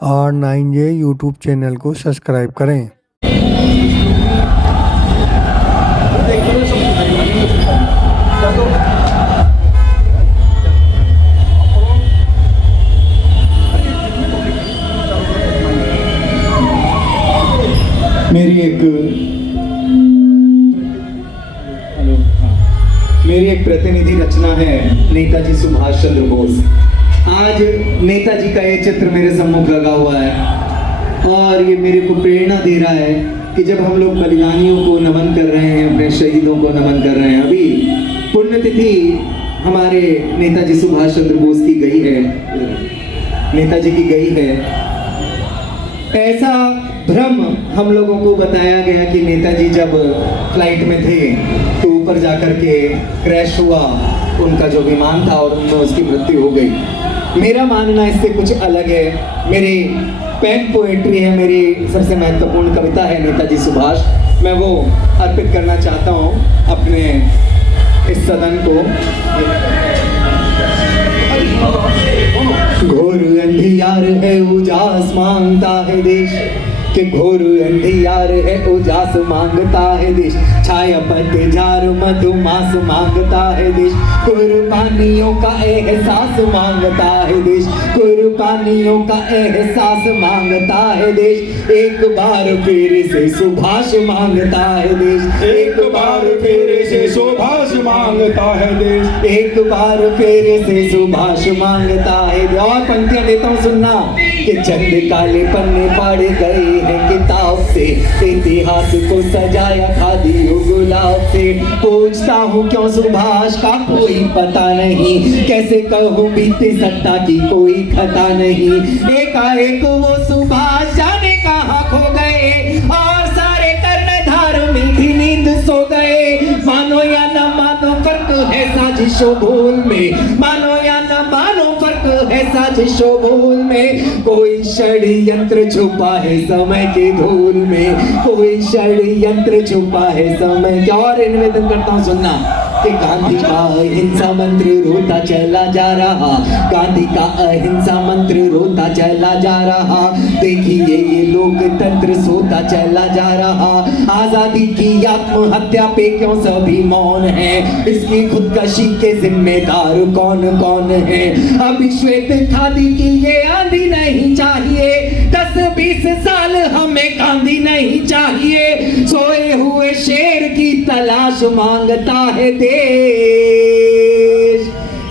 R9J YouTube channel को subscribe करें। मेरी एक प्रतिनिधि रचना है नेताजी सुभाष चंद्र बोस। आज नेताजी का ये चित्र मेरे सम्मुख लगा हुआ है और ये मेरे को प्रेरणा दे रहा है कि जब हम लोग बलिदानियों को नमन कर रहे हैं, अपने शहीदों को नमन कर रहे हैं, अभी पुण्यतिथि हमारे नेताजी सुभाष चंद्र बोस की गई है, नेताजी की गई है। ऐसा भ्रम हम लोगों को बताया गया कि नेताजी जब फ्लाइट में थे तो ऊपर जाकर के क्रैश हुआ उनका जो विमान था और उनमें उसकी मृत्यु हो गई। मेरा मानना इससे कुछ अलग है। मेरी पेन पोएट्री है, मेरी सबसे महत्वपूर्ण कविता है नेताजी सुभाष। मैं वो अर्पित करना चाहता हूँ अपने इस सदन को। घोर अंधियार है उजास मांगता है देश, कि घोर अंधियार है उजास मांगता है देश, छाया पतझड़ मधुमास मांगता है देश, कुर्बानियों का एहसास मांगता है देश, कुर्बानियों का एहसास मांगता है देश। एक बार फिर से सुभाष मांगता है देश, एक बार फिर से सुभाष मांगता है देश, एक बार फिर से सुभाष मांगता है। और पंक्तियां देता हूँ सुनना कि चंद काले पन्ने फाड़े गए हैं किताब से, इतिहास को सजाया खादी गुलाब से। पूछता हूँ क्यों सुभाष का कोई पता नहीं, कैसे कहूँ बीते सत्ता की कोई खता नहीं। एकाएक वो सुभाष जाने कहाँ खो गए और सारे कर्णधार मीठी नींद सो गए। मानो या न मानो फर्क है साजिशों भूल में, मानो या न मानो फर्क है साजिशों भूल में। कोई षड्यंत्र छुपा है समय के धूल में, कोई षड्यंत्र छुपा है समय के। और निवेदन करता हूँ सुनना कि गांधी का अहिंसा मंत्र रोता चला जा रहा, गांधी का अहिंसा मंत्र रोता चला जा रहा। देखिए ये लोकतंत्र सोता चला जा रहा। आजादी की आत्महत्या पे क्यों सभी मौन है, इसकी खुदकशी के जिम्मेदार कौन कौन है। अभी श्वेत खादी की ये आंधी नहीं चाहिए, 10-20 साल हमें गांधी नहीं चाहिए। सोए हुए शेर की तलाश मांगता है देश,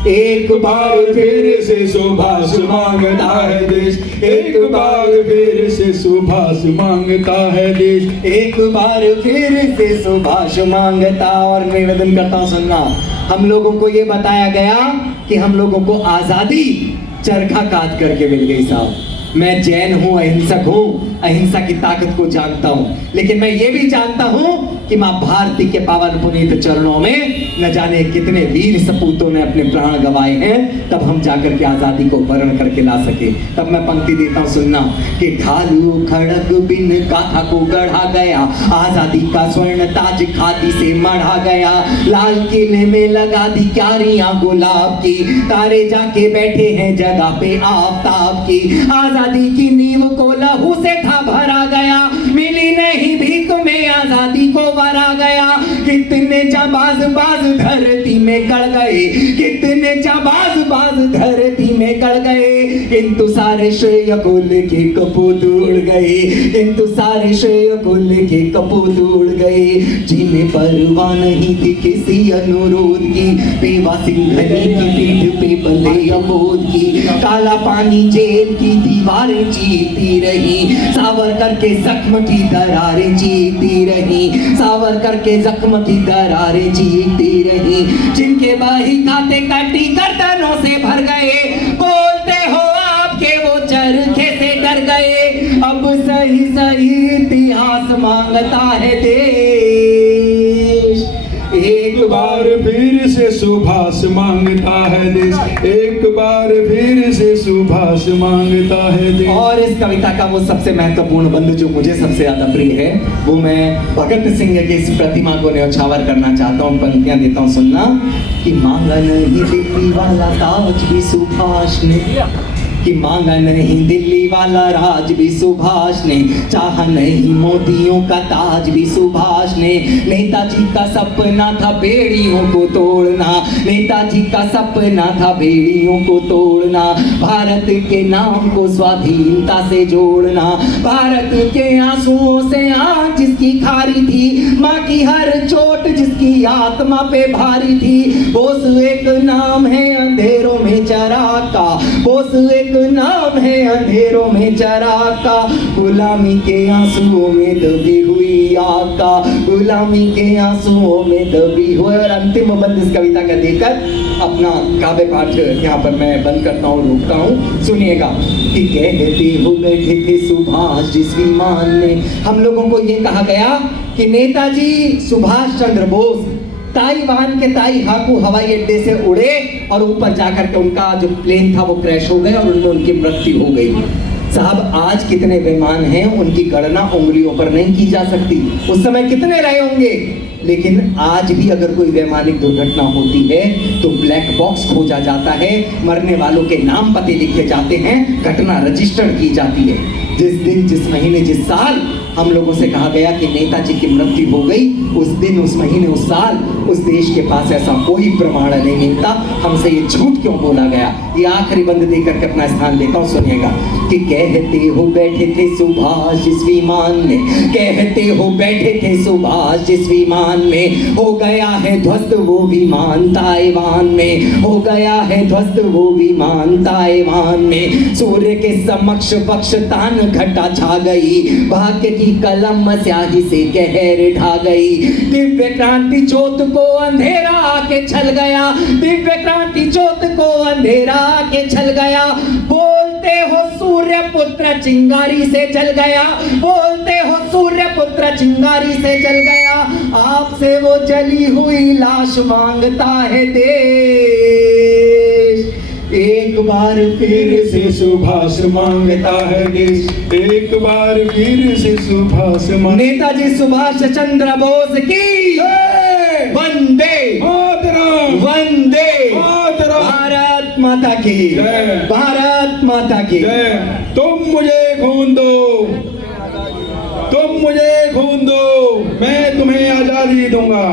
एक बार फिर से सुभाष मांगता है देश, एक बार फिर से सुभाष मांगता है देश, एक बार फिर से सुभाष मांगता। और निवेदन करता हूं सुनना, हम लोगों को ये बताया गया कि हम लोगों को आजादी चरखा काट करके मिल गई साहब। मैं जैन हूँ, अहिंसक हूँ, अहिंसा की ताकत को जानता हूँ, लेकिन मैं ये भी जानता हूँ कि माँ भारती के पावन पुनीत चरणों में न जाने कितने वीर सपूतों ने अपने प्राण गंवाए हैं, तब हम जाकर के आजादी को वर्ण करके ला सके। तब मैं पंक्ति देता हूँ सुनना कि ढालू खड़ग बिन गाथा को गढ़ा गया, आजादी का स्वर्ण ताज खादी से मढ़ा गया। लाल किले में लगा दी क्यारियां गुलाब की, तारे जाके बैठे हैं जगह पे आफ्ताब की। आजादी की नींव को लहू से था भरा गया, मिली नहीं भीख में आजादी को भरा गया। कितने जाबाज बाज धरती में गड़ गए, कितने जाबाज बाज धरती में गड़ गए, किंतु सारे श्रेय कुल के कपूत उड़ गए, किंतु सारे श्रेय कुल के कपूत उड़ गए। जिन्हें परवाह नहीं थी किसी अनुरोध की, बेवा सिंघनी की पीठ पे बंधे अमोद की। काला पानी जेल की दीवारें चीरती रही, सावरकर के जख्म की दरारें चीरती रही, सावरकर के जख्म की दरारें चीरती रही। जिनके बही खाते काटी गर्दनों से भर गए, बोलते हो आपके वो चरखे से डर गए। अब सही सही इतिहास मांगता है देश, एक बार फिर से सुभाष मांगता है देश, एक बार फिर से सुभाष मांगता है देश। और इस कविता का वो सबसे महत्वपूर्ण बंध जो मुझे सबसे ज्यादा प्रिय है, वो मैं भगत सिंह की इस प्रतिमा को न्यौछावर करना चाहता हूँ। पंक्तियां देता हूँ सुनना कि मांगा नहीं दिल्ली वाला ताज भी सुभाष ने, कि मांगा नहीं दिल्ली वाला राज भी सुभाष ने, चाहा नहीं मोदियों का ताज भी सुभाष ने। नेताजी का सपना था बेड़ियों को तोड़ना, नेताजी का सपना था बेड़ियों को तोड़ना, भारत के नाम को स्वाधीनता से जोड़ना। भारत के आंसुओं से आंख जिसकी खारी थी, माँ की हर चोट जिसकी आत्मा पे भारी थी। बोस एक नाम है अंधेरों में चराग का, बोस एक नाम है अंधेरों में चराग का। गुलामी के आंसुओं में दबी हुई आग का, गुलामी के आंसुओं में दबी हुई। और अंतिम बंद इस कविता का देकर अपना काव्य पाठ यहाँ पर मैं बंद करता हूँ, रुकता हूँ। सुनिएगा कि कहते हो बैठे थे सुभाष जिस विमान में। हम लोगों को ये कहा गया कि नेताजी सुभाष चंद्र बोस ताइवान के ताई हाकू हवाई अड्डे से उड़े और ऊपर जाकर के उनका जो प्लेन था वो क्रैश हो गया और उनमें उनकी मृत्यु हो गई। साहब आज कितने विमान हैं उनकी गणना उंगलियों पर नहीं की जा सकती। उस समय कितने रहे होंगे, लेकिन आज भी अगर कोई वैमानिक दुर्घटना होती है तो ब्लैक बॉक्स खोजा जाता है, मरने वालों के नाम पते लिखे जाते हैं, घटना रजिस्टर्ड की जाती है। जिस दिन, जिस महीने, जिस साल हम लोगों से कहा गया कि नेताजी की मृत्यु हो गई, उस दिन, उस महीने, उस साल उस देश के पास ऐसा कोई प्रमाण नहीं मिलता। हमसे ये झूठ क्यों बोला गया? ये आखिरी बंद देकर के अपना स्थान लेता हूँ, सुनिएगा कि कहते हो बैठे थे सुभाष जिस विमान में, कहते हो बैठे थे सुभाष जिस विमान में, हो गया है ध्वस्त वो विमान ताइवान में, हो गया है ध्वस्त वो विमान ताइवान में। सूर्य के समक्ष पक्ष तान घटा छा गई, भाग्य की कलम स्याही से कहर ढा गई। दिव्य क्रांति ज्योत को अंधेरा आके छल गया, दिव्य क्रांति ज्योत को अंधेरा आके छल गया। बोलते हो सूर्य पुत्र चिंगारी से जल गया, बोलते हो सूर्य पुत्र चिंगारी से जल गया। आपसे वो जली हुई लाश मांगता है देश, एक बार फिर से सुभाष मांगता है देश, एक बार फिर से सुभाष। नेताजी सुभाष चंद्र बोस की वंदे मातरम, वंदे मातरम, भारत माता की जय, भारत माता की जय। तुम मुझे खून दो, तुम मुझे खून दो, मैं तुम्हें आजादी दूंगा।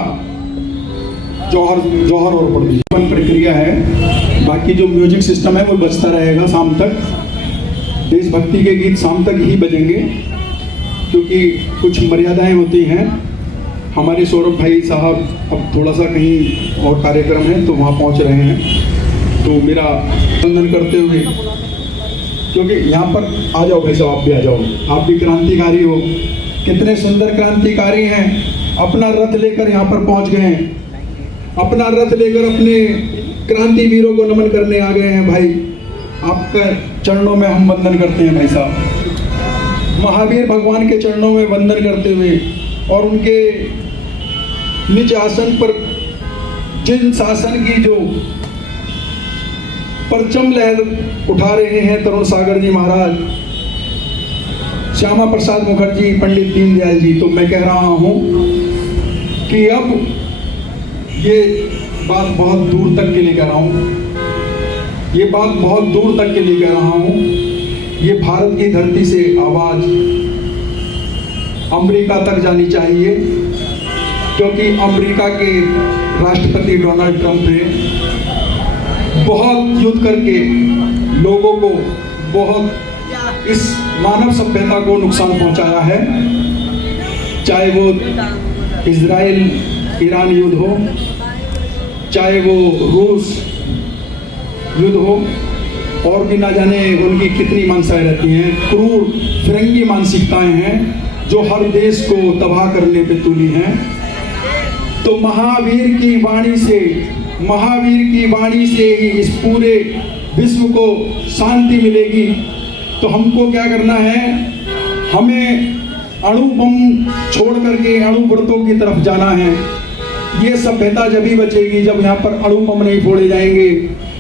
जौहर जौहर और पढ़ दीजिए। प्रक्रिया है, बाकी जो म्यूजिक सिस्टम है वो बजता रहेगा शाम तक। देशभक्ति के गीत शाम तक ही बजेंगे क्योंकि कुछ मर्यादाएं होती हैं। हमारे सौरभ भाई साहब अब थोड़ा सा कहीं और कार्यक्रम है तो वहाँ पहुँच रहे हैं, तो मेरा वंदन करते हुए, क्योंकि यहाँ पर आ जाओ भाई साहब, आप भी आ जाओ, आप भी क्रांतिकारी हो। कितने सुंदर क्रांतिकारी हैं, अपना रथ लेकर यहाँ पर पहुँच गए हैं, अपना रथ लेकर अपने क्रांति वीरों को नमन करने आ गए हैं। भाई आपके चरणों में हम वंदन करते हैं भाई साहब, महावीर भगवान के चरणों में वंदन करते हुए, और उनके निज आसन पर जिन शासन की जो परचम लहर उठा रहे हैं तरुण सागर जी महाराज, श्यामा प्रसाद मुखर्जी, पंडित दीनदयाल जी, तो मैं कह रहा हूँ कि अब ये बात बहुत दूर तक के लिए कह रहा हूँ, ये बात बहुत दूर तक के लिए कह रहा हूँ। ये भारत की धरती से आवाज़ अमेरिका तक जानी चाहिए, क्योंकि अमेरिका के राष्ट्रपति डोनाल्ड ट्रंप ने बहुत युद्ध करके लोगों को, बहुत इस मानव सभ्यता को नुकसान पहुंचाया है। चाहे वो इजराइल ईरान युद्ध हो, चाहे वो रूस युद्ध हो, और भी ना जाने उनकी कितनी मानसाएं रहती हैं, क्रूर फिरंगी मानसिकताएं हैं जो हर देश को तबाह करने पे तुली हैं। तो महावीर की वाणी से, महावीर की वाणी से ही इस पूरे विश्व को शांति मिलेगी। तो हमको क्या करना है, हमें अणु बम छोड़ करके अणु व्रतों की तरफ जाना है। ये सभ्यता जब ही बचेगी जब यहाँ पर अणु बम नहीं फोड़े जाएंगे,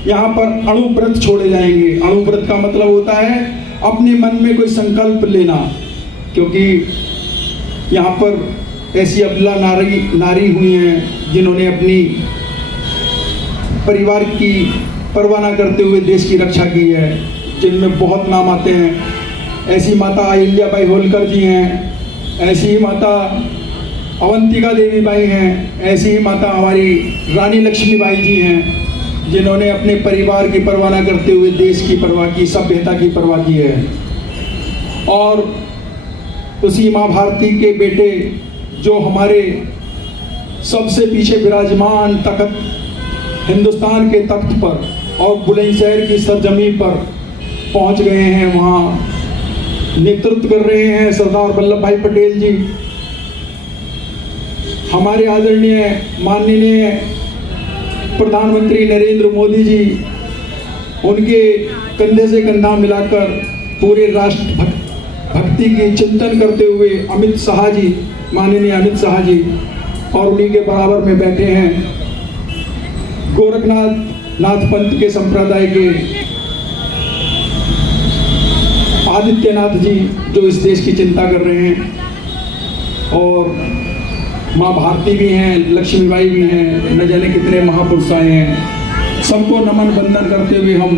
यहाँ पर अणु व्रत छोड़े जाएंगे। अणु व्रत का मतलब होता है अपने मन में कोई संकल्प लेना, क्योंकि यहाँ पर ऐसी अबला नारी हुई हैं जिन्होंने अपनी परिवार की परवाह न करते हुए देश की रक्षा की है, जिनमें बहुत नाम आते हैं। ऐसी माता अहिल्याबाई होलकर जी हैं, ऐसी ही माता अवंतिका देवी बाई हैं, ऐसी ही माता हमारी रानी लक्ष्मीबाई जी हैं, जिन्होंने अपने परिवार की परवाह न करते हुए देश की परवाह की, सभ्यता की परवाह की है। और उसी माँ भारती के बेटे जो हमारे सबसे पीछे विराजमान तख्त, हिंदुस्तान के तख्त पर और बुलंदशहर की सरजमीन पर पहुंच गए हैं, वहाँ नेतृत्व कर रहे हैं सरदार वल्लभ भाई पटेल जी। हमारे आदरणीय माननीय प्रधानमंत्री नरेंद्र मोदी जी, उनके कंधे से कंधा मिलाकर पूरे राष्ट्र भक्ति की चिंतन करते हुए अमित शाह जी, माननीय अमित शाह जी, और उन्हीं के बराबर में बैठे हैं गोरखनाथ पंथ के संप्रदाय के आदित्यनाथ जी, जो इस देश की चिंता कर रहे हैं। और माँ भारती भी हैं, लक्ष्मीबाई भी हैं, न जाने कितने महापुरुष आए हैं। सबको नमन बंदन करते हुए हम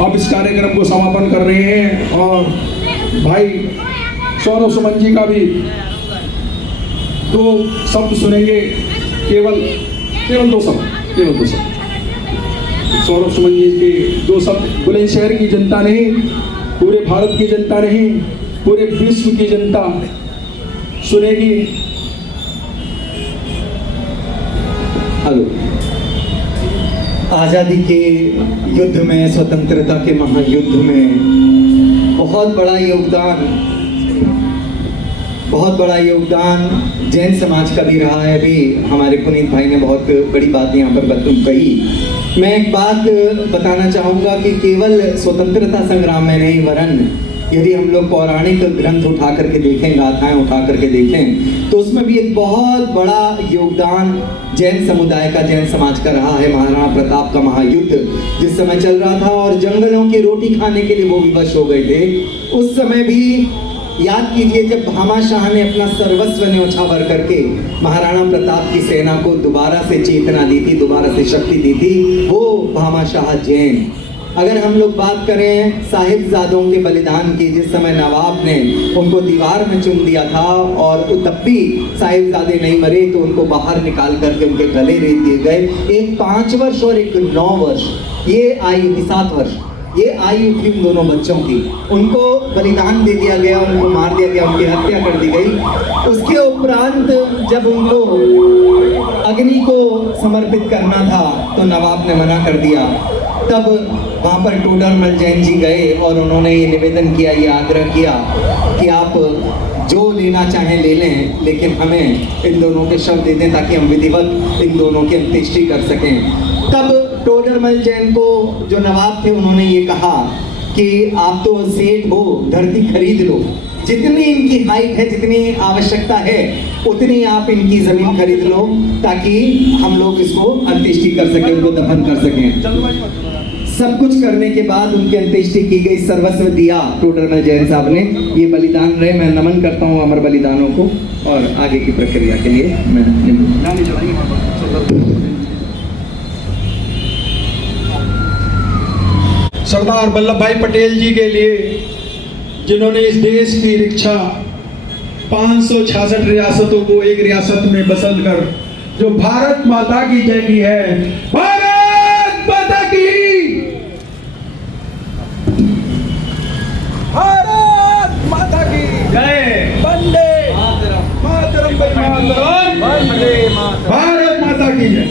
अब इस कार्यक्रम को समापन कर रहे हैं। और भाई सौरभ सुमन जी का भी 2 शब्द सुनेंगे, केवल 2 शब्द। सौरभ सुमन जी के 2 शब्द बुलंदशहर की जनता नहीं, पूरे भारत की जनता नहीं, पूरे विश्व की जनता सुनेगी। हेलो। आज़ादी के युद्ध में, स्वतंत्रता के महायुद्ध में बहुत बड़ा योगदान जैन समाज का भी रहा है। अभी हमारे पुनीत भाई ने बहुत बड़ी बात यहाँ पर कही। मैं एक बात बताना चाहूँगा कि केवल स्वतंत्रता संग्राम में नहीं, वरन यदि हम लोग पौराणिक ग्रंथ उठा करके देखें, गाथाएं उठा करके देखें, तो उसमें भी एक बहुत बड़ा योगदान जैन समुदाय का, जैन समाज का रहा है। महाराणा प्रताप का महायुद्ध जिस समय चल रहा था और जंगलों की रोटी खाने के लिए वो विवश हो गए थे, उस समय भी याद कीजिए जब भामाशाह ने अपना सर्वस्व न्योछावर करके महाराणा प्रताप की सेना को दोबारा से चेतना दी थी, दोबारा से शक्ति दी थी, वो भामाशाह जैन। अगर हम लोग बात करें साहिबजादों के बलिदान की, जिस समय नवाब ने उनको दीवार में चुन दिया था और तब भी साहिबजादे नहीं मरे, तो उनको बाहर निकाल करके उनके गले रेत दिए गए। एक 5 वर्ष और एक 9 वर्ष, ये आयु थी 7 वर्ष, ये आयु थी उन दोनों बच्चों की। उनको बलिदान दे दिया गया, उनको मार दिया गया, उनकी हत्या कर दी गई। उसके उपरांत जब उनको अग्नि को समर्पित करना था तो नवाब ने मना कर दिया। तब वहाँ पर टोडरमल जैन जी गए और उन्होंने ये निवेदन किया, ये आग्रह किया कि आप जो लेना चाहें ले लें, लेकिन हमें इन दोनों के शव दे दें ताकि हम विधिवत इन दोनों की अंत्येष्टि कर सकें। तब टोडरमल जैन को जो नवाब थे उन्होंने ये कहा कि आप तो सेठ हो, धरती खरीद लो, जितनी इनकी हाइट है, जितनी आवश्यकता है उतनी आप इनकी जमीन खरीद लो ताकि हम लोग इसको अंत्येष्टि कर सकें, उनको दफन कर सकें। सब कुछ करने के बाद उनकी अंत्येष्टि की गई, सर्वस्व दिया टोडरमल जैन साहब ने। ये बलिदान रहे, मैं नमन करता हूँ अमर बलिदानों को। और आगे की प्रक्रिया के लिए मैं सरदार वल्लभ भाई पटेल जी के लिए, जिन्होंने इस देश की रक्षा 566 रियासतों को एक रियासत में बदल कर जो भारत माता की जय की है, भारत माता की, भारत माता की जय, वंदे मातरम, वंदे मातरम, भारत माता की जय।